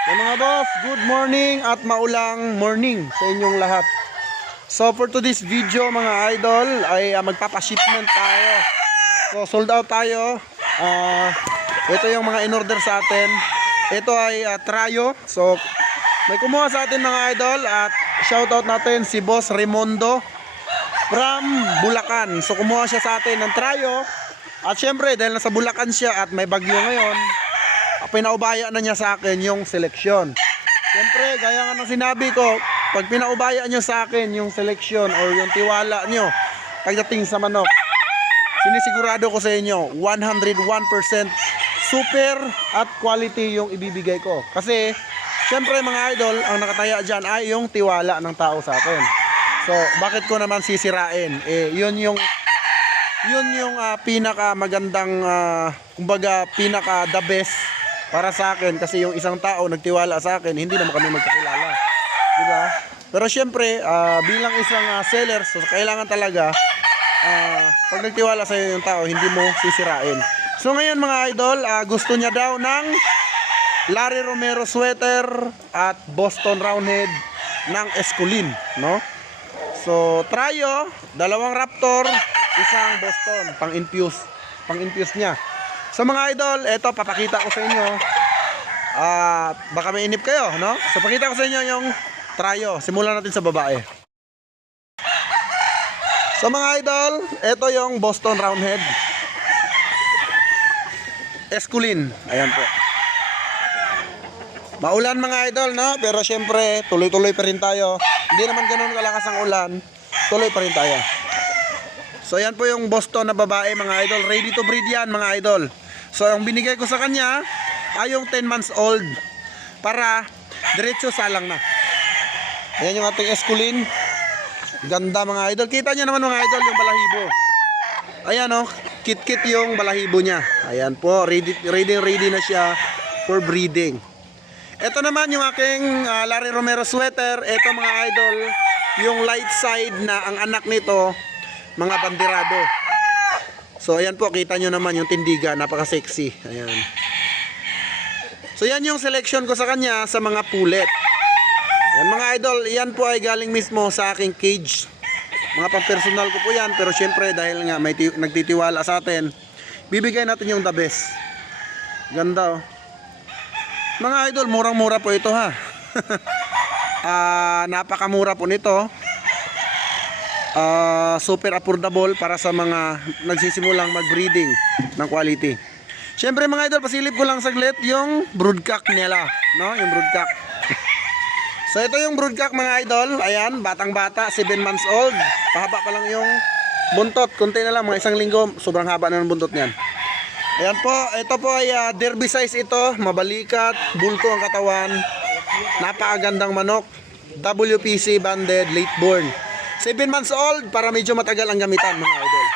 So mga boss, good morning at maulang morning sa inyong lahat. So for today's video mga idol ay magpapa-shipment tayo. So sold out tayo. Ito yung mga in-order sa atin. Ito ay Trayo. So may kumuha sa atin mga idol at shoutout natin si Boss Raimundo from Bulacan. So kumuha siya sa atin ng Trayo. At syempre dahil nasa Bulacan siya at may bagyo ngayon, pinaubaya na niya sa akin yung seleksyon. Syempre gaya nga ng sinabi ko, pag pinaubaya niyo sa akin yung seleksyon or yung tiwala niyo pagdating sa manok, sinisigurado ko sa inyo 101% super at quality yung ibibigay ko. Kasi syempre mga idol, ang nakataya dyan ay yung tiwala ng tao sa akin. So bakit ko naman sisirain? Yun yung pinaka magandang kumbaga pinaka the best para sa akin, kasi yung isang tao nagtiwala sa akin, hindi naman kami magkakilala, diba? Pero syempre bilang isang seller, so kailangan talaga pag nagtiwala sa iyo yung tao, hindi mo sisirain. So ngayon mga idol, gusto niya daw ng Larry Romero sweater at Boston Roundhead ng Esculin, no? So Trayo, dalawang Raptor, isang Boston, pang-infuse niya. So mga idol, eto papakita ko sa inyo. Baka may inip kayo, no? So pakita ko sa inyo yung Trayo. Simulan natin sa babae. So mga idol, eto yung Boston Roundhead Esculin. Ayan po. Maulan mga idol, no? Pero syempre, tuloy-tuloy pa rin tayo. Hindi naman ganoon kalakas ang ulan. Tuloy pa rin tayo. So yan po yung Boston na babae mga idol. Ready to breed yan mga idol. So ang binigay ko sa kanya ay yung 10 months old para diretso salang na. Ayan yung ating Esculin. Ganda mga idol. Kita nyo naman mga idol yung balahibo. Ayan o, kit-kit yung balahibo niya. Ayan po, ready na siya for breeding. Ito naman yung aking Larry Romero sweater. Ito mga idol, yung light side na ang anak nito mga bandirado. So ayan po, kita nyo naman yung tindiga, napaka-sexy. Ayan. So yan yung selection ko sa kanya sa mga pulet. Ayan mga idol, yan po ay galing mismo sa aking cage. Mga pang-personal ko po yan, pero syempre dahil nga may nagtitiwala sa atin, bibigay natin yung the best. Ganda oh. Mga idol, murang-mura po ito ha. Napakamura po nito. Super affordable para sa mga nagsisimulang mag-breeding ng quality. Syempre mga idol, pasilip ko lang saglit yung broodcock nila, no? Yung broodcock. So ito yung broodcock mga idol. Ayan, batang-bata, 7 months old. Pahaba pa lang yung buntot. Kunti na lang, mga 1 linggo, sobrang haba na ng buntot niyan. Ayan po, ito po ay derby size ito. Mabalikat, bulto ang katawan. Napakagandang manok. WPC banded, late born. 7 months old para medyo matagal ang gamitan mga idol.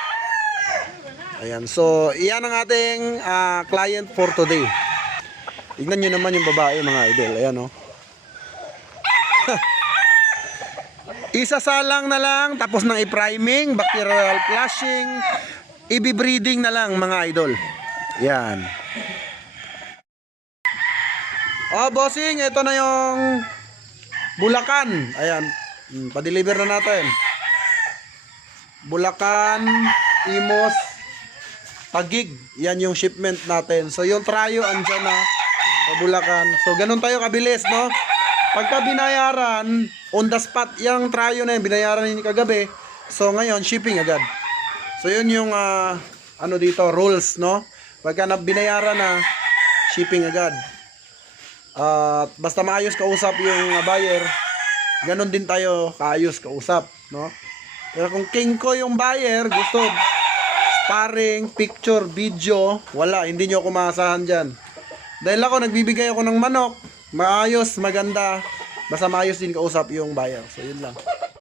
Ayan, so iyan ang ating client for today. Tignan nyo naman yung babae mga idol. Ayan o. Isasalang na lang, tapos ng i-priming, bacterial flushing, i-breeding na lang mga idol. Ayan. Bossing, ito na yung Bulacan. Ayan. Pa-deliver na natin. Bulacan, Imos, Taguig. Yan yung shipment natin. So yung Trayo andyan na sa Bulacan. So ganun tayo kabilis, no? Pagka binayaran on the spot, yung Trayo na yun, binayaran yun kagabi. So ngayon shipping agad. So yun yung ano dito, rules, no? Pagka binayaran na, shipping agad. Basta maayos kausap yung buyer, ganon din tayo kaayos kausap, no? Pero kung king ko yung buyer, gusto sparring, picture, video, wala, hindi nyo ako maasahan dyan. Dahil ako, nagbibigay ako ng manok, maayos, maganda, basta maayos din kausap yung buyer. So yun lang.